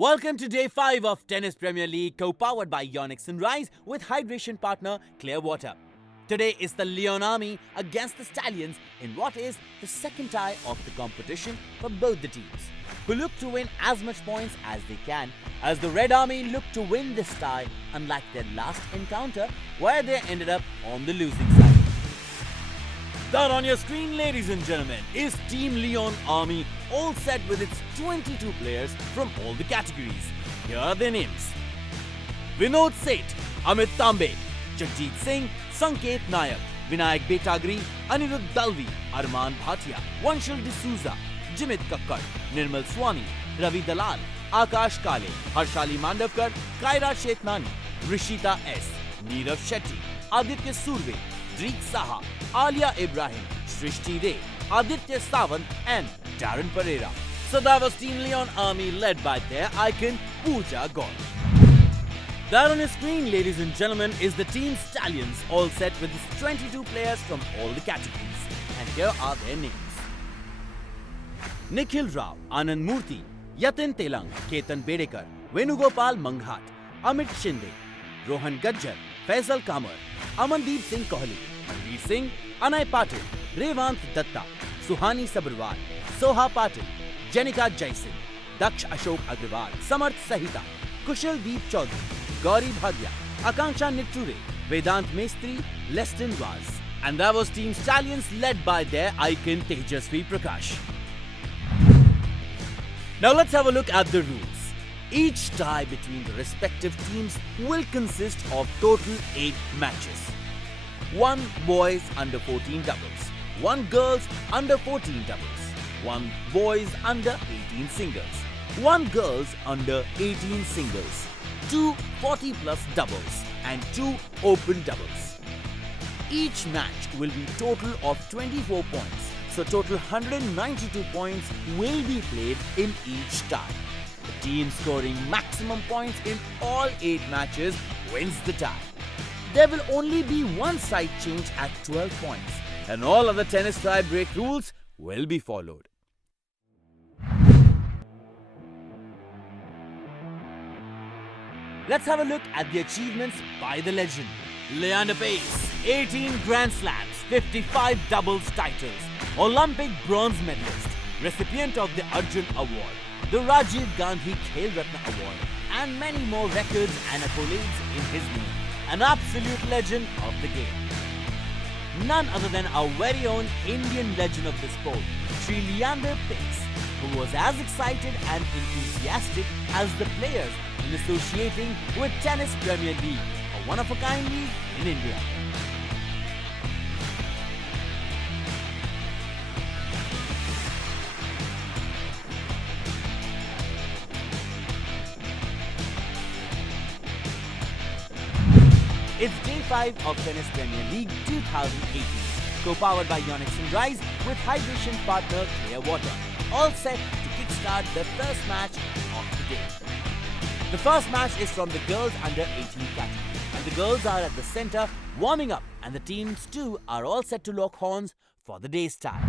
Welcome to Day 5 of Tennis Premier League, co-powered by Yonex Sunrise with hydration partner Clearwater. Today is the Leon Army against the Stallions in what is the second tie of the competition for both the teams, who look to win as much points as they can, as the Red Army look to win this tie, unlike their last encounter where they ended up on the losing side. That on your screen, ladies and gentlemen, is Team Leon Army, all set with its 22 players from all the categories. Here are their names: Vinod Seth, Amit Tambe, Jagjit Singh, Sanket Nayak, Vinayak Betagri, Anirudh Dalvi, Arman Bhatia, Vanshul D'Souza, Jimit Kakkar, Nirmal Swani, Ravi Dalal, Akash Kale, Harshali Mandavkar, Kaira Shetnani, Rishita S, Neerav Shetty, Aditya Surve, Dreek Saha, Alia Ibrahim, Srishti Ray, Aditya Sawant and Darren Pereira. So that was Team Leon Army led by their icon Pooja Gaur. That on your screen, ladies and gentlemen, is the Team Stallions, all set with its 22 players from all the categories. And here are their names: Nikhil Rao, Anand Murthy, Yatin Telang, Ketan Bedekar, Venugopal Manghat, Amit Shinde, Rohan Gajjar, Faisal Kamar, Amandeep Singh Kohli, Manveer Singh, Anay Patil, Revant Datta, Suhani Sabharwal, Soha Patil, Janika Jaisin, Daksh Ashok Agrawal, Samarth Sahita, Kushal Deep Chaudhary, Gauri Bhagia, Akanksha Nitture, Vedant Mestri, Leston Vaz. And that was Team Stallions led by their icon Tejasvi Prakash. Now let's have a look at the rules. Each tie between the respective teams will consist of total 8 matches. 1 boys under 14 doubles, 1 girls under 14 doubles, 1 boys under 18 singles, 1 girls under 18 singles, 2 40 plus doubles and 2 open doubles. Each match will be total of 24 points, so total 192 points will be played in each tie. The team scoring maximum points in all 8 matches wins the tie. There will only be one side change at 12 points, and all other tennis tie-break rules will be followed. Let's have a look at the achievements by the legend. Leander Paes, 18 Grand Slams, 55 doubles titles, Olympic bronze medalist, recipient of the Arjun Award, the Rajiv Gandhi Khel Ratna Award, and many more records and accolades in his name. An absolute legend of the game. None other than our very own Indian legend of the sport, Sri Leander Paes, who was as excited and enthusiastic as the players in associating with Tennis Premier League, a one-of-a-kind league in India. It's Day 5 of Tennis Premier League 2018, co-powered by Yonex Sunrise with hydration partner Clearwater, all set to kickstart the first match of the day. The first match is from the girls under 18 category, and the girls are at the center warming up, and the teams too are all set to lock horns for the day's tie.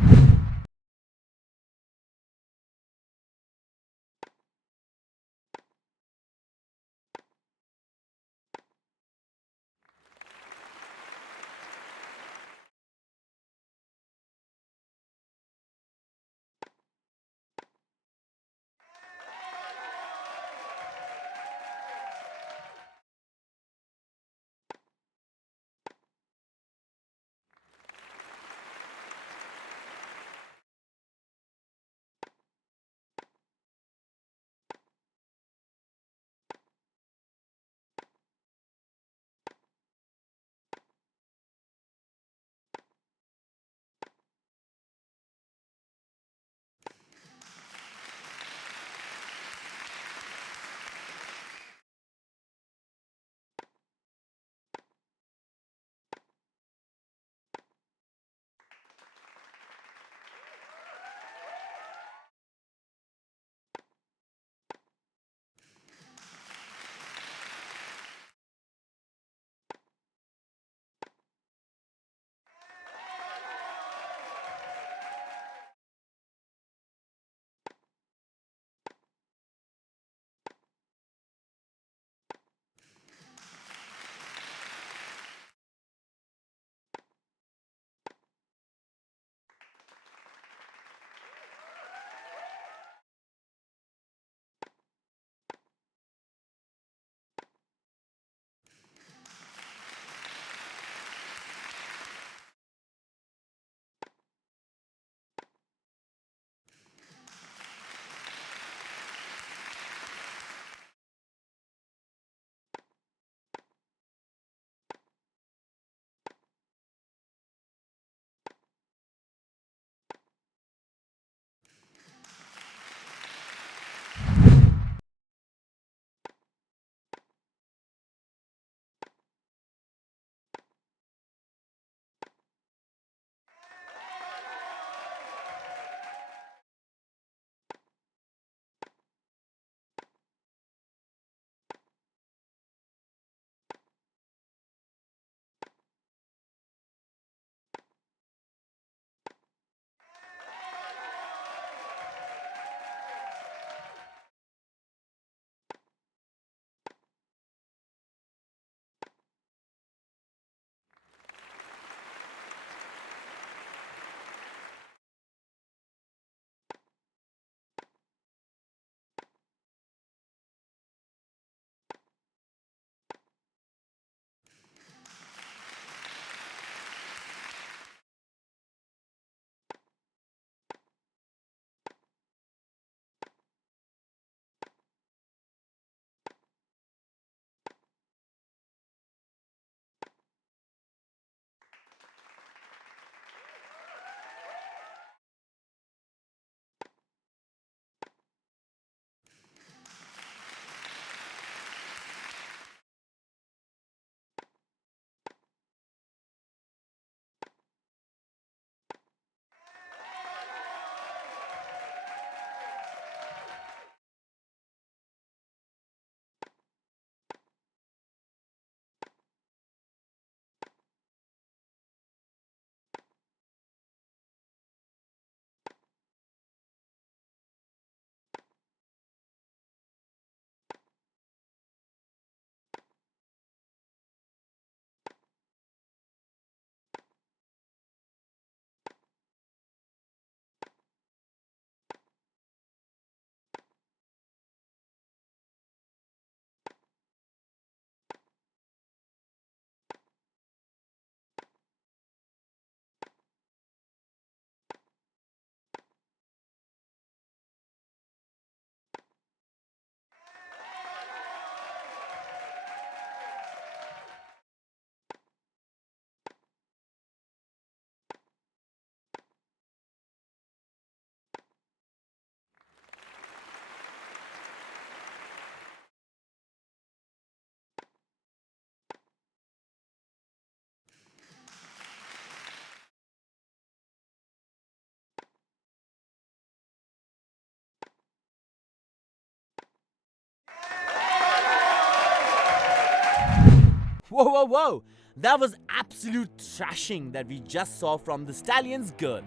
Whoa, whoa, whoa! That was absolute thrashing that we just saw from the Stallions girl.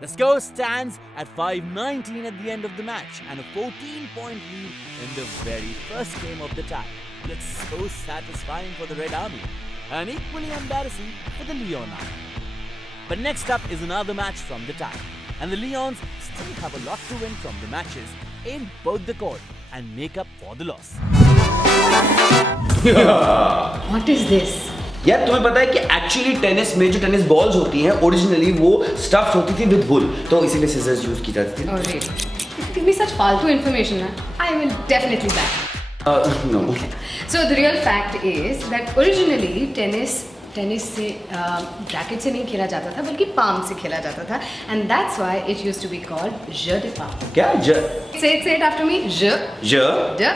The score stands at 5-19 at the end of the match and a 14-point lead in the very first game of the tie. It's so satisfying for the Red Army and equally embarrassing for the Leon Army. But next up is another match from the tie, and the Leons still have a lot to win from the matches in both the court and make up for the loss. What is this? यार तुम्हें पता है कि actually tennis में जो tennis balls होती हैं originally वो स्टफ्ड होती थी विद वुल, तो इसीलिए सीजर्स यूज की जाती थी. Oh really? Give me such फालतू information. I will definitely back. No. So the real fact is that originally tennis से रैकेट से नहीं खेला जाता था बल्कि पाम से खेला जाता था, and that's why it used to be called jeu de paume. क्या Say it after me. Jeu de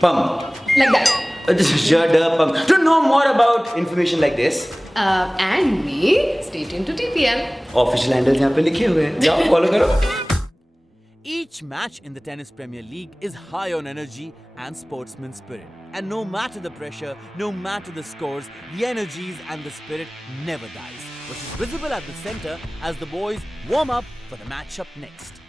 pum. like that. Jeu de pum. To know more about information like this, And me, stay tuned to TPL. Official handles यहाँ पे लिखे हुए हैं, जाओ follow करो. Each match in the Tennis Premier League is high on energy and sportsman spirit. And no matter the pressure, no matter the scores, the energies and the spirit never dies, which is visible at the center as the boys warm up for the matchup next.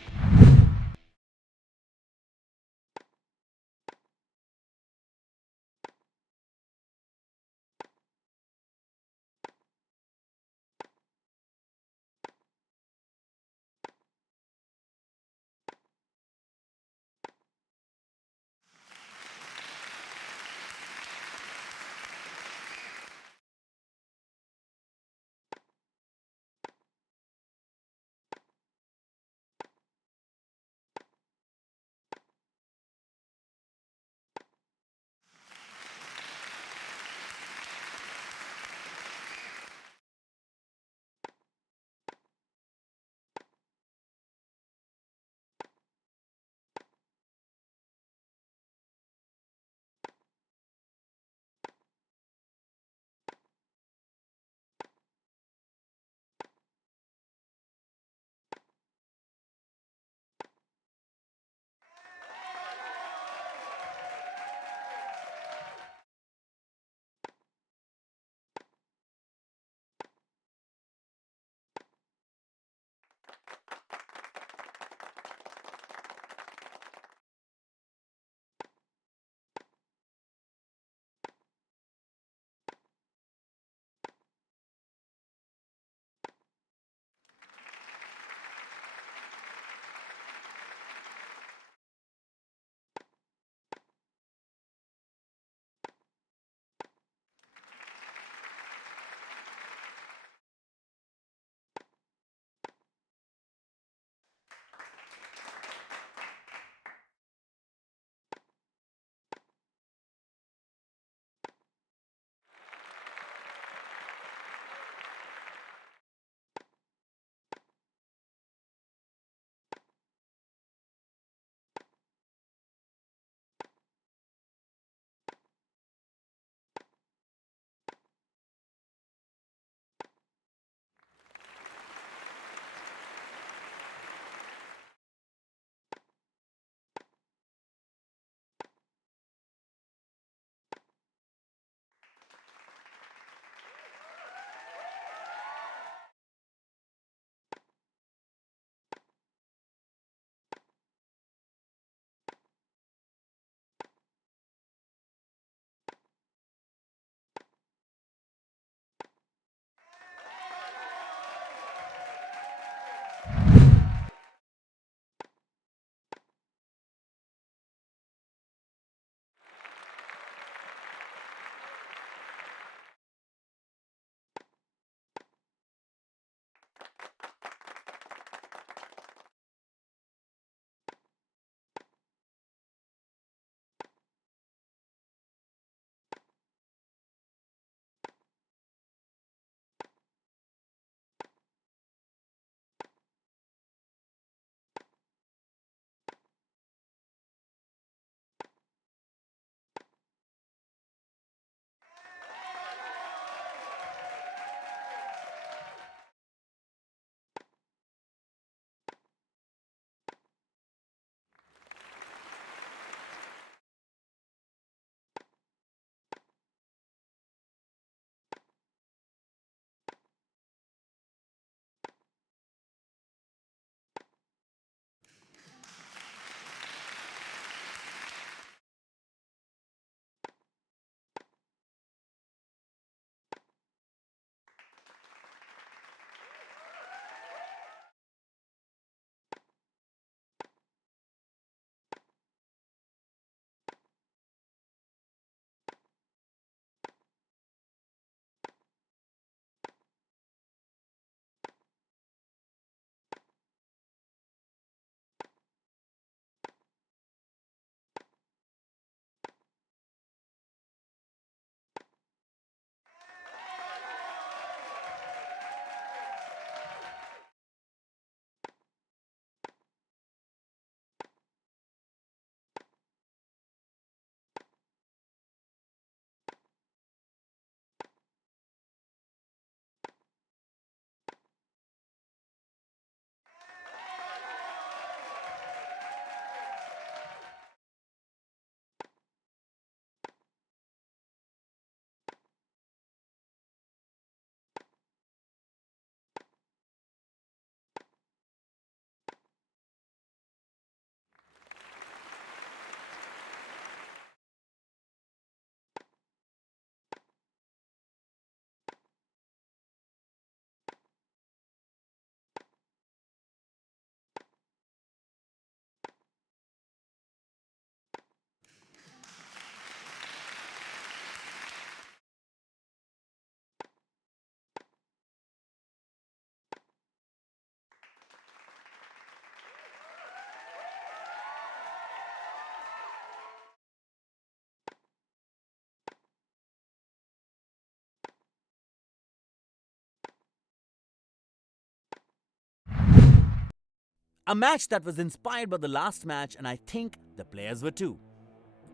A match that was inspired by the last match, and I think the players were too.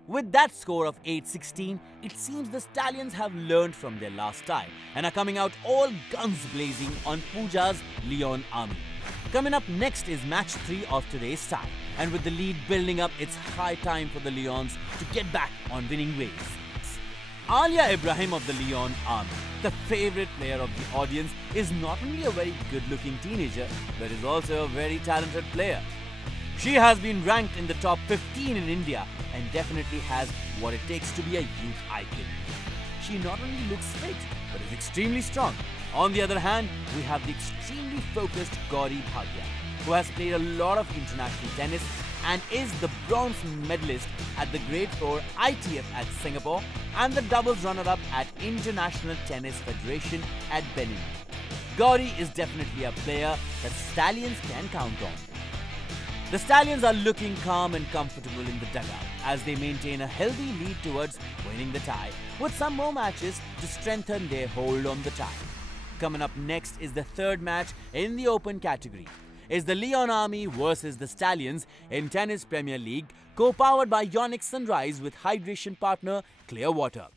With that score of 8-16, it seems the Stallions have learned from their last tie and are coming out all guns blazing on Pooja's Leon Army. Coming up next is match 3 of today's tie, and with the lead building up, it's high time for the Leons to get back on winning ways. Alia Ibrahim of the Leon Army, the favourite player of the audience, is not only a very good-looking teenager, but is also a very talented player. She has been ranked in the top 15 in India and definitely has what it takes to be a youth icon. She not only looks fit, but is extremely strong. On the other hand, we have the extremely focused Gauri Bhagia, who has played a lot of international tennis and is the bronze medalist at the Grade 4 ITF at Singapore and the doubles runner-up at International Tennis Federation at Benin. Gauri is definitely a player that Stallions can count on. The Stallions are looking calm and comfortable in the dugout as they maintain a healthy lead towards winning the tie, with some more matches to strengthen their hold on the tie. Coming up next is the third match in the open category. Is the Leon Army versus the Stallions in Tennis Premier League, co-powered by Yonex Sunrise with hydration partner Clearwater.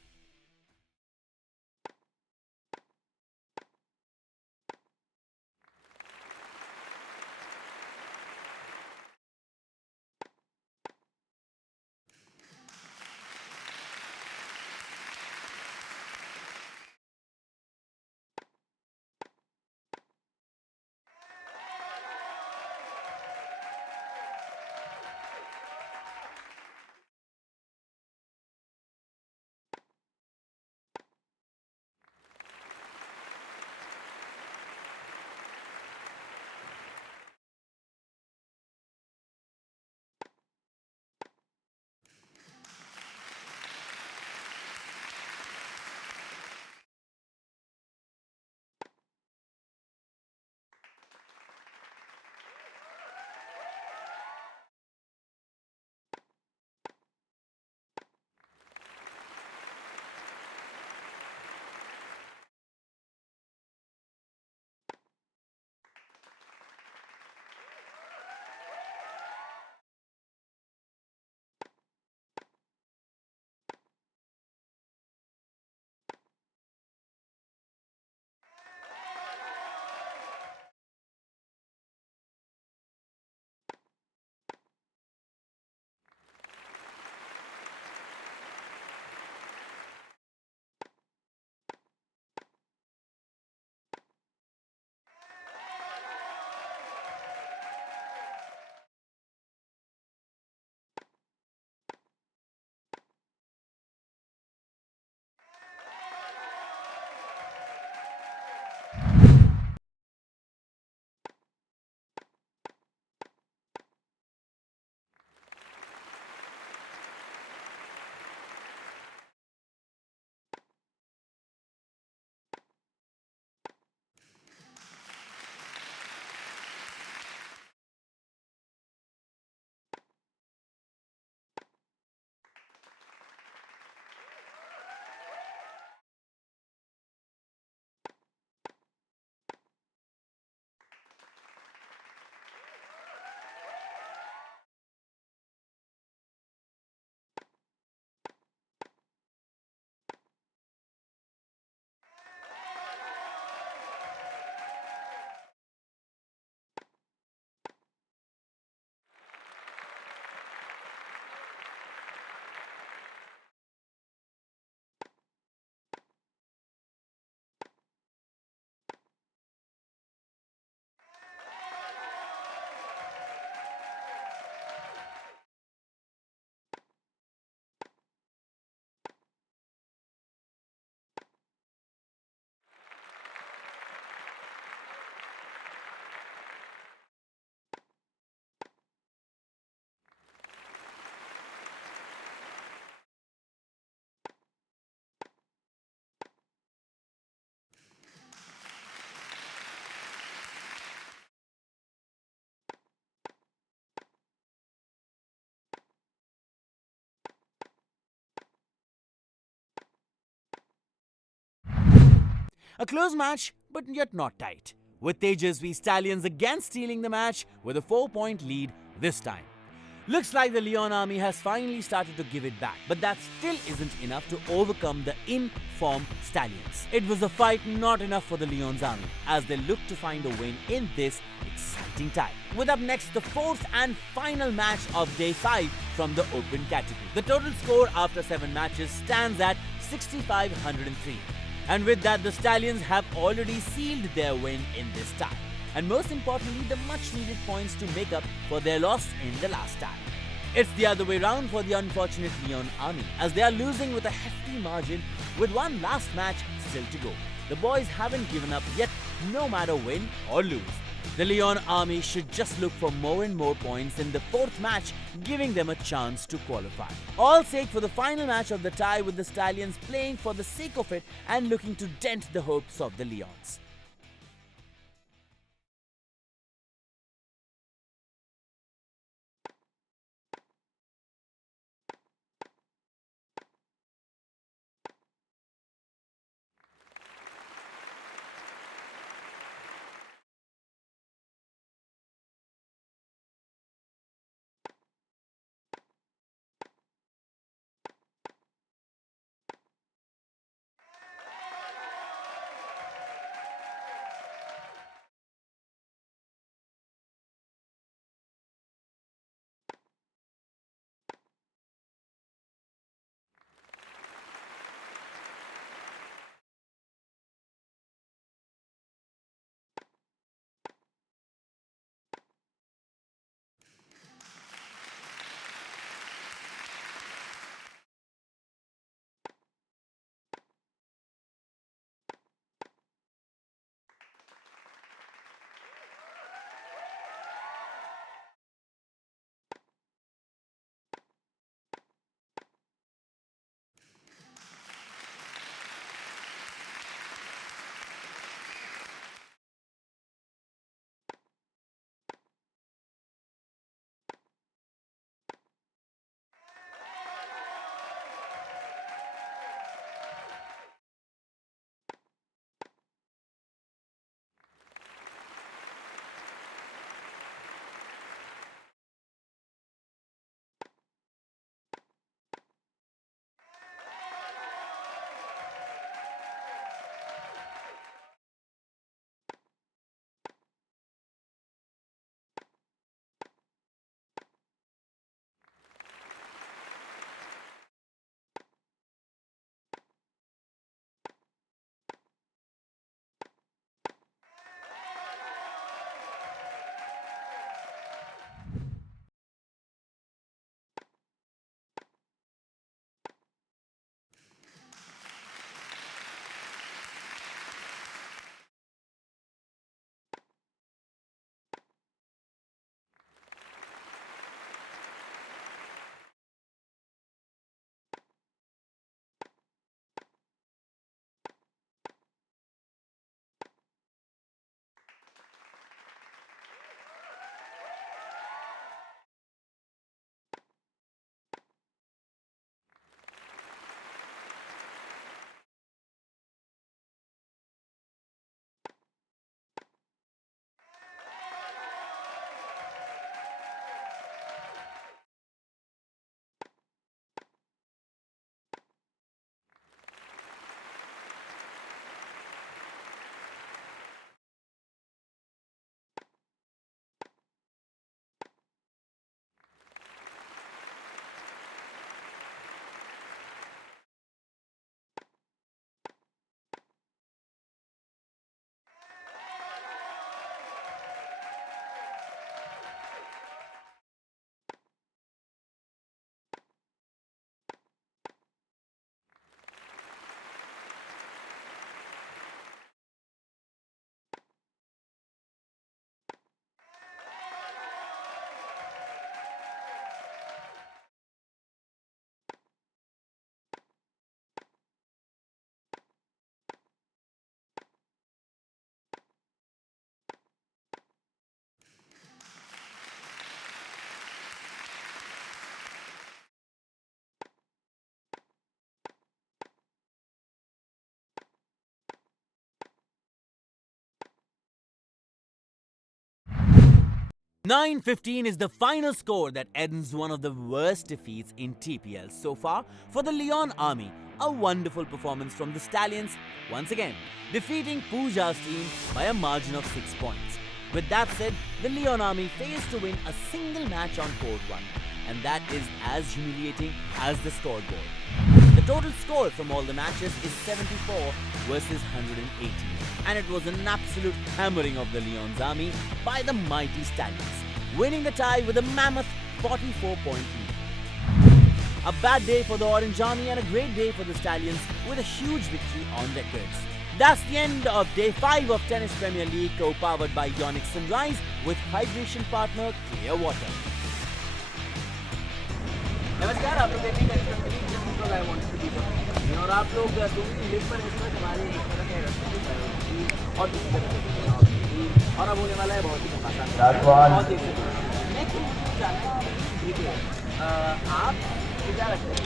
A close match, but yet not tight. with Tejas Stallions again stealing the match with a 4-point lead this time. Looks like the Leon Army has finally started to give it back, but that still isn't enough to overcome the in-form Stallions. It was a fight not enough for the Leon's Army as they look to find a win in this exciting tie. With up next the fourth and final match of day 5 from the open category. The total score after 7 matches stands at 65-103. And with that, the Stallions have already sealed their win in this tie. And most importantly, the much needed points to make up for their loss in the last tie. It's the other way round for the unfortunate Leon Army as they are losing with a hefty margin with one last match still to go. The boys haven't given up yet, no matter win or lose. The Leon Army should just look for more and more points in the 4th match, giving them a chance to qualify. All sake for the final match of the tie with the Stallions playing for the sake of it and looking to dent the hopes of the Leons. 9-15 is the final score that ends one of the worst defeats in TPL so far for the Leon Army. A wonderful performance from the Stallions, once again defeating Pooja's team by a margin of 6 points. With that said, the Leon Army fails to win a single match on court 1, and that is as humiliating as the scoreboard. The total score from all the matches is 74 versus 118, and it was an absolute hammering of the Leon's Army by the mighty Stallions, winning the tie with a mammoth 44-point lead. A bad day for the Orange Army and a great day for the Stallions with a huge victory on records. That's the end of Day 5 of Tennis Premier League, co-powered by Yonex Sunrise with hydration partner Clear Water. नमस्कार, आप लोग देख रहे हैं tennis premier league just because I wanted to be there. और आप लोग दूसरी लीग पर इस वक्त हमारे एक तरह के रेस्टोरेंट और दूसरी तरह और अब होने वाला है बहुत ही खतरनाक बहुत देख सकते हैं। नेक्स्ट जाना ठीक है, आप क्या लगता है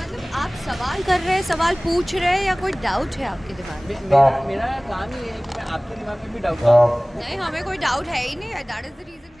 मतलब आप सवाल कर रहे हैं, सवाल पूछ रहे हैं या कोई डाउट है आपके दिमाग में? मेरा काम ही है कि मैं आपके दिमाग में भी डाउट नहीं, हमें कोई डाउट है ही नहीं, दैट इज द रीजन